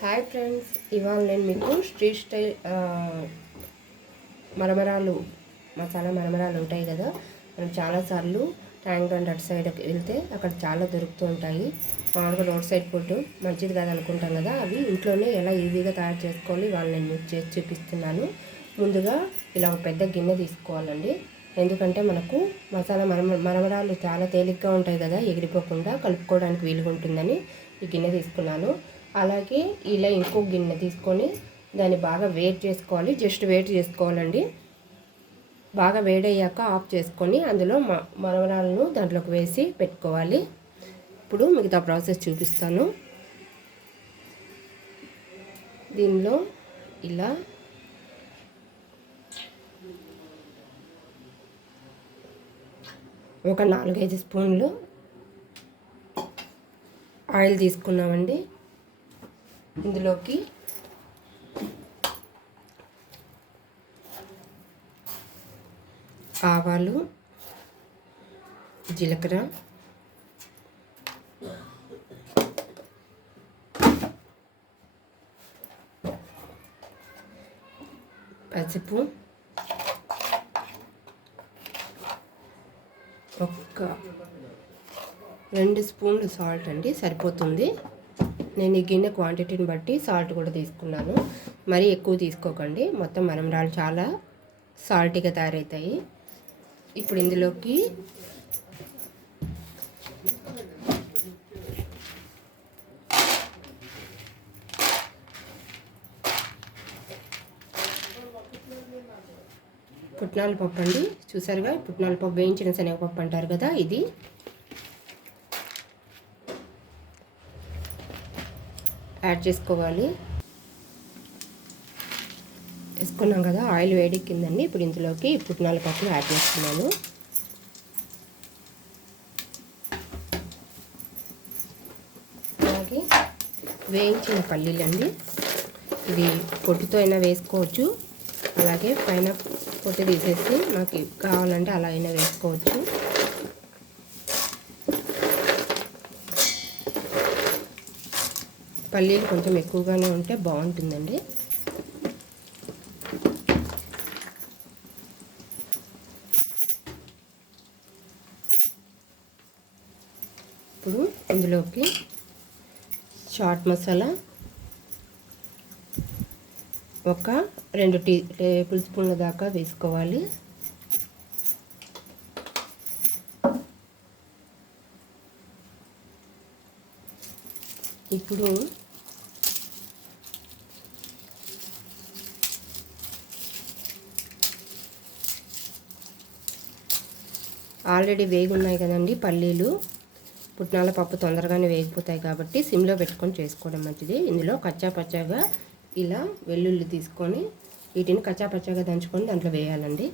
Hi friends ఇవాళ నేను మీకు స్ట్రీట్ స్టైల్ మరమరాలు మసాలా మరమరాలు ఉంటాయి కదా? మనం చాలాసార్లు ట్యాంక్ బండ్ అటు సైడ్ వెళ్తే అక్కడ చాలా దొరుకుతూ ఉంటాయి. మామూలుగా రోడ్ సైడ్ ఫుడ్ మంచిది కాదు అనుకుంటాం కదా? అవి ఇంట్లోనే ఎలా ఈజీగా తయారు చేసుకోవాలి ఇవాళ నేను మీకు చేసి చూపిస్తున్నాను. ముందుగా ఇలా ఒక పెద్ద గిన్నె తీసుకోవాలండి. ఎందుకంటే మనకు మసాలా మరమ మరమరాలు చాలా తేలిగ్గా ఉంటాయి కదా? ఎగిరిపోకుండా కలుపుకోవడానికి వీలుగా ఉంటుందని ఈ గిన్నె తీసుకున్నాను. అలాగే ఇలా ఇంకో గిన్నె తీసుకొని దాన్ని బాగా వేడి చేసుకోవాలి. జస్ట్ వేడి చేసుకోవాలండి. బాగా వేడయ్యాక ఆఫ్ చేసుకొని అందులో మ దాంట్లోకి వేసి పెట్టుకోవాలి. ఇప్పుడు మిగతా ప్రాసెస్ చూపిస్తాను. దీనిలో ఇలా ఒక నాలుగైదు స్పూన్లు ఆయిల్ తీసుకున్నామండి. ఇందులోకి ఆవాలు జీలకర్ర పసుపు ఒక్క రెండు స్పూన్లు సాల్ట్ అండి సరిపోతుంది. నేను ఈ గిన్నె క్వాంటిటీని బట్టి సాల్ట్ కూడా తీసుకున్నాను. మరీ ఎక్కువ తీసుకోకండి. మొత్తం మరమరాలు చాలా సాల్టీగా తయారవుతాయి ఇప్పుడు ఇందులోకి పుట్నాల పప్పు అండి. చూసారుగా? పుట్నాల పప్పు వేయించిన శనగపప్పు అంటారు కదా ఇది. యాడ్ చేసుకోవాలి. వేసుకున్నాం కదా ఆయిల్ వేడెక్కిందండి ఇప్పుడు ఇందులోకి పుట్నాల పప్పులు యాడ్ చేస్తున్నాను అలాగే వేయించిన పల్లీలండి. ఇది పొట్టుతో అయినా వేసుకోవచ్చు. అలాగే పైన పొట్టు తీసేసి మాకు కావాలంటే అలా అయినా వేసుకోవచ్చు. పల్లీలు కొంచెం ఎక్కువగానే ఉంటే బాగుంటుందండి. ఇప్పుడు ఇందులోకి చాట్ మసాలా ఒక రెండు టీ టేబుల్ స్పూన్ల దాకా వేసుకోవాలి. ఇప్పుడు ఆల్రెడీ వేగి ఉన్నాయి కదండి పల్లీలు. పుట్నాల పప్పు తొందరగానే వేగిపోతాయి కాబట్టి సిమ్లో పెట్టుకొని చేసుకోవడం మంచిది. ఇందులో కచ్చా పచ్చాగా ఇలా వెల్లుల్లి తీసుకొని వీటిని కచ్చాపచ్చాగా దంచుకొని దాంట్లో వేయాలండి.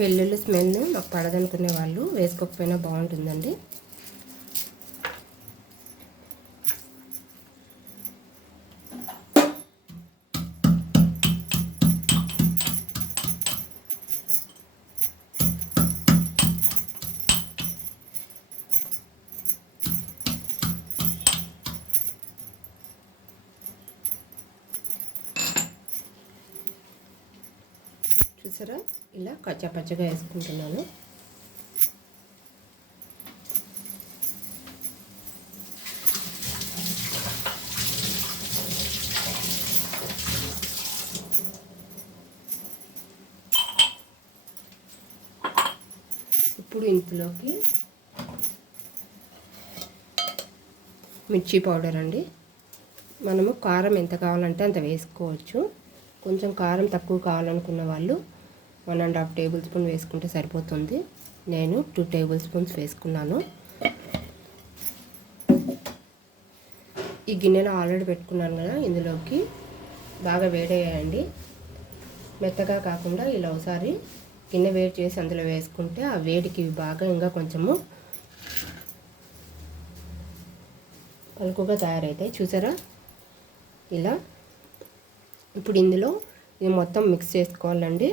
వెల్లుల్లి స్మెల్ మాకు పడదనుకునే వాళ్ళు వేసుకోకపోయినా బాగుంటుందండి. చూసారా ఇలా కచ్చా పచ్చగా వేసుకుంటున్నాను. ఇప్పుడు ఇందులోకి మిర్చి పౌడర్ అండి. మనము కారం ఎంత కావాలంటే అంత వేసుకోవచ్చు. కొంచెం కారం తక్కువ కావాలనుకున్న వాళ్ళు one and half tablespoon వేసుకుంటే సరిపోతుంది. నేను టూ టేబుల్ స్పూన్స్ వేసుకున్నాను. ఈ గిన్నెలో ఆల్రెడీ పెట్టుకున్నాను కదా ఇందులోకి బాగా వేడేయండి మెత్తగా కాకుండా ఇలా ఒకసారి గిన్నె వేడి చేసి అందులో వేసుకుంటే ఆ వేడికి బాగా ఇంకా కొంచెము పలుకుగా తయారవుతాయి చూసారా? ఇలా ఇప్పుడు ఇందులో ఇది మొత్తం మిక్స్ చేసుకోవాలండి.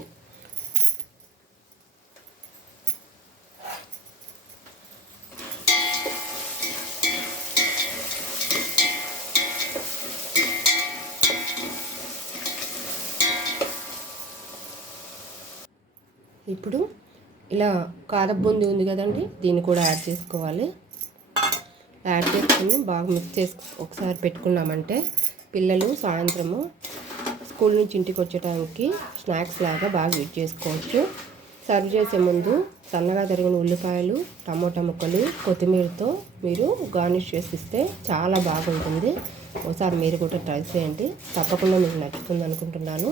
ఇప్పుడు ఇలా కారబుంది ఉంది కదండి దీన్ని కూడా యాడ్ చేసుకోవాలి. యాడ్ చేసుకుని బాగా మిక్స్ చేసుకు ఒకసారి పెట్టుకున్నామంటే పిల్లలు సాయంత్రము స్కూల్ నుంచి ఇంటికి వచ్చేటానికి స్నాక్స్ లాగా బాగా యూజ్ చేసుకోవచ్చు. సర్వ్ చేసే ముందు సన్నగా తరిగిన ఉల్లిపాయలు టమోటా ముక్కలు కొత్తిమీరతో మీరు గార్నిష్ చేసి ఇస్తే చాలా బాగుంటుంది. ఒకసారి మీరు కూడా ట్రై చేయండి. తప్పకుండా మీకు నచ్చుతుంది అనుకుంటున్నాను.